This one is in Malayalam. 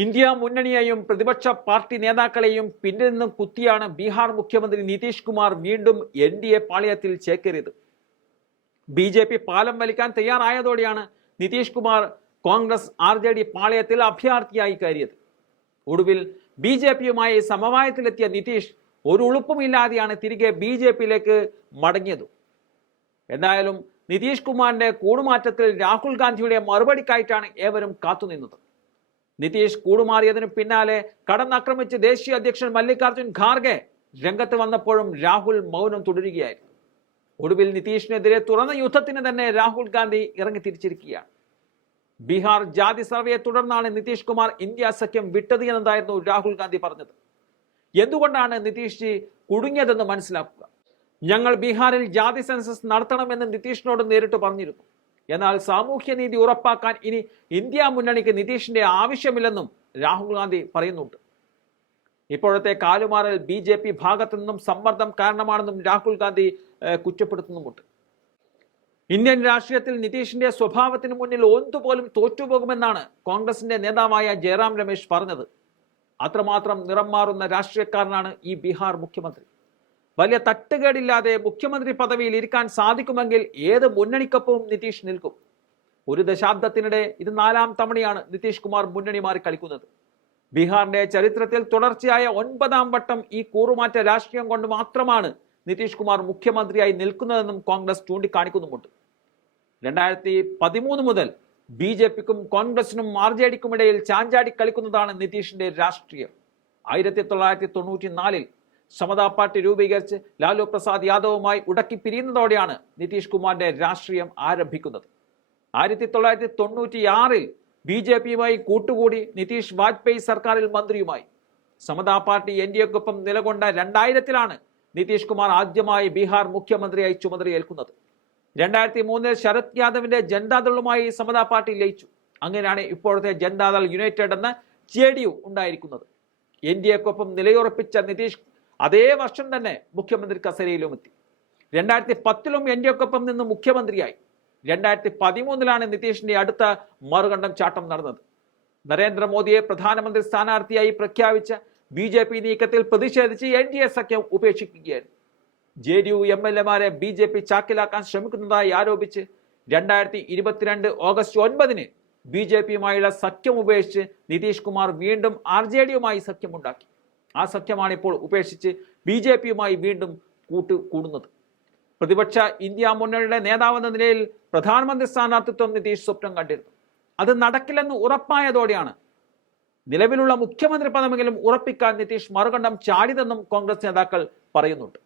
ഇന്ത്യ മുന്നണിയെയും പ്രതിപക്ഷ പാർട്ടി നേതാക്കളെയും പിന്നിൽ നിന്നും കുത്തിയാണ് ബീഹാർ മുഖ്യമന്ത്രി നിതീഷ് കുമാർ വീണ്ടും NDA പാളയത്തിൽ ചേക്കേറിയത്. BJP പാലം വലിക്കാൻ തയ്യാറായതോടെയാണ് നിതീഷ് കുമാർ കോൺഗ്രസ് RJD പാളയത്തിൽ അഭയാർത്ഥിയായി കയറിയത്. ഒടുവിൽ BJPയുമായി സമവായത്തിലെത്തിയ നിതീഷ് ഒരു ഉളുപ്പുമില്ലാതെയാണ് തിരികെ BJPയിലേക്ക് മടങ്ങിയത്. എന്തായാലും നിതീഷ് കുമാറിന്റെ കൂടുമാറ്റത്തിൽ രാഹുൽ ഗാന്ധിയുടെ മറുപടിക്കായിട്ടാണ് ഏവരും കാത്തുനിന്നത്. നിതീഷ് കൂടുമാറിയതിനു പിന്നാലെ കടന്നാക്രമിച്ച് ദേശീയ അധ്യക്ഷൻ മല്ലികാർജുൻ ഖാർഗെ രംഗത്ത് വന്നപ്പോഴും രാഹുൽ മൗനം തുടരുകയായിരുന്നു. ഒടുവിൽ നിതീഷിനെതിരെ തുറന്ന യുദ്ധത്തിന് തന്നെ രാഹുൽ ഗാന്ധി ഇറങ്ങി തിരിച്ചിരിക്കുകയാണ്. ബീഹാർ ജാതി സർവേയെ തുടർന്നാണ് നിതീഷ് കുമാർ ഇന്ത്യ സഖ്യം വിട്ടത് എന്നതായിരുന്നു രാഹുൽ ഗാന്ധി പറഞ്ഞത്. എന്തുകൊണ്ടാണ് നിതീഷ് കുടുങ്ങിയതെന്ന് മനസ്സിലാക്കുക. ഞങ്ങൾ ബീഹാറിൽ ജാതി സെൻസസ് നടത്തണമെന്ന് നിതീഷിനോട് നേരിട്ട് പറഞ്ഞിരുന്നു. എന്നാൽ സാമൂഹ്യനീതി ഉറപ്പാക്കാൻ ഇനി ഇന്ത്യ മുന്നണിക്ക് നിതീഷിന്റെ ആവശ്യമില്ലെന്നും രാഹുൽ ഗാന്ധി പറയുന്നുണ്ട്. ഇപ്പോഴത്തെ കാലുമാറൽ BJP ഭാഗത്തു നിന്നും സമ്മർദ്ദം കാരണമാണെന്നും രാഹുൽ ഗാന്ധി കുറ്റപ്പെടുത്തുന്നുമുണ്ട്. ഇന്ത്യൻ രാഷ്ട്രീയത്തിൽ നിതീഷിന്റെ സ്വഭാവത്തിന് മുന്നിൽ ഒന്നുപോലും തോറ്റുപോകുമെന്നാണ് കോൺഗ്രസിന്റെ നേതാവായ ജയറാം രമേശ് പറഞ്ഞത്. അത്രമാത്രം നിറം മാറുന്ന രാഷ്ട്രീയക്കാരനാണ് ഈ ബീഹാർ മുഖ്യമന്ത്രി. വലിയ തട്ടുകേടില്ലാതെ മുഖ്യമന്ത്രി പദവിയിൽ ഇരിക്കാൻ സാധിക്കുമെങ്കിൽ ഏത് മുന്നണിക്കൊപ്പവും നിതീഷ് നിൽക്കും. ഒരു ദശാബ്ദത്തിനിടെ ഇത് 4ാം തവണയാണ് നിതീഷ് കുമാർ മുന്നണി മാറി കളിക്കുന്നത്. ബീഹാറിന്റെ ചരിത്രത്തിൽ തുടർച്ചയായ 9ാം വട്ടം ഈ കൂറുമാറ്റ രാഷ്ട്രീയം കൊണ്ട് മാത്രമാണ് നിതീഷ് കുമാർ മുഖ്യമന്ത്രിയായി നിൽക്കുന്നതെന്നും കോൺഗ്രസ് ചൂണ്ടിക്കാണിക്കുന്നുമുണ്ട്. 2013 മുതൽ BJPക്കും കോൺഗ്രസിനും RJDക്കും ഇടയിൽ ചാഞ്ചാടി കളിക്കുന്നതാണ് നിതീഷിന്റെ രാഷ്ട്രീയം. 1994 സമതാ പാർട്ടി രൂപീകരിച്ച് ലാലു പ്രസാദ് യാദവുമായി ഉടക്കി പിരിയുന്നതോടെയാണ് നിതീഷ് കുമാറിന്റെ രാഷ്ട്രീയം ആരംഭിക്കുന്നത്. 1996 BJPയുമായി കൂട്ടുകൂടി നിതീഷ് വാജ്പേയി സർക്കാരിൽ മന്ത്രിയുമായി. സമതാ പാർട്ടി NDAക്കൊപ്പം നിലകൊണ്ട 2000 നിതീഷ് കുമാർ ആദ്യമായി ബീഹാർ മുഖ്യമന്ത്രിയായി ചുമതലയേൽക്കുന്നത്. 2003 ശരത് യാദവിന്റെ ജനതാദളുമായി സമതാ പാർട്ടി ലയിച്ചു. അങ്ങനെയാണ് ഇപ്പോഴത്തെ ജനതാദൾ യുണൈറ്റഡ് എന്ന JDU ഉണ്ടായിരിക്കുന്നത്. NDAക്കൊപ്പം നിലയുറപ്പിച്ച നിതീഷ് അതേ വർഷം തന്നെ മുഖ്യമന്ത്രി കസേരയിലും എത്തി. 2010 NDAക്കൊപ്പം നിന്ന് മുഖ്യമന്ത്രിയായി. 2013 നിതീഷിന്റെ അടുത്ത മറുകണ്ഠം ചാട്ടം നടന്നത്. നരേന്ദ്രമോദിയെ പ്രധാനമന്ത്രി സ്ഥാനാർത്ഥിയായി പ്രഖ്യാപിച്ച BJP നീക്കത്തിൽ പ്രതിഷേധിച്ച് NDA സഖ്യം ഉപേക്ഷിക്കുകയായിരുന്നു. JDU MLAമാരെ BJP ചാക്കിലാക്കാൻ ശ്രമിക്കുന്നതായി ആരോപിച്ച് 2022 ഓഗസ്റ്റ് 9 BJPയുമായുള്ള സഖ്യം ഉപേക്ഷിച്ച് നിതീഷ് കുമാർ വീണ്ടും RJDയുമായി സഖ്യമുണ്ടാക്കി. ആ സഖ്യമാണ് ഇപ്പോൾ ഉപേക്ഷിച്ച് BJPയുമായി വീണ്ടും കൂടുന്നത്. പ്രതിപക്ഷ ഇന്ത്യ മുന്നണിയുടെ നേതാവെന്ന നിലയിൽ പ്രധാനമന്ത്രി സ്ഥാനാർത്ഥിത്വം നിതീഷ് സ്വപ്നം കണ്ടിരുന്നു. അത് നടക്കില്ലെന്ന് ഉറപ്പായതോടെയാണ് നിലവിലുള്ള മുഖ്യമന്ത്രി പദമെങ്കിലും ഉറപ്പിക്കാൻ നിതീഷ് മറുകണ്ഠം ചാടിയതെന്നും കോൺഗ്രസ് നേതാക്കൾ പറയുന്നുണ്ട്.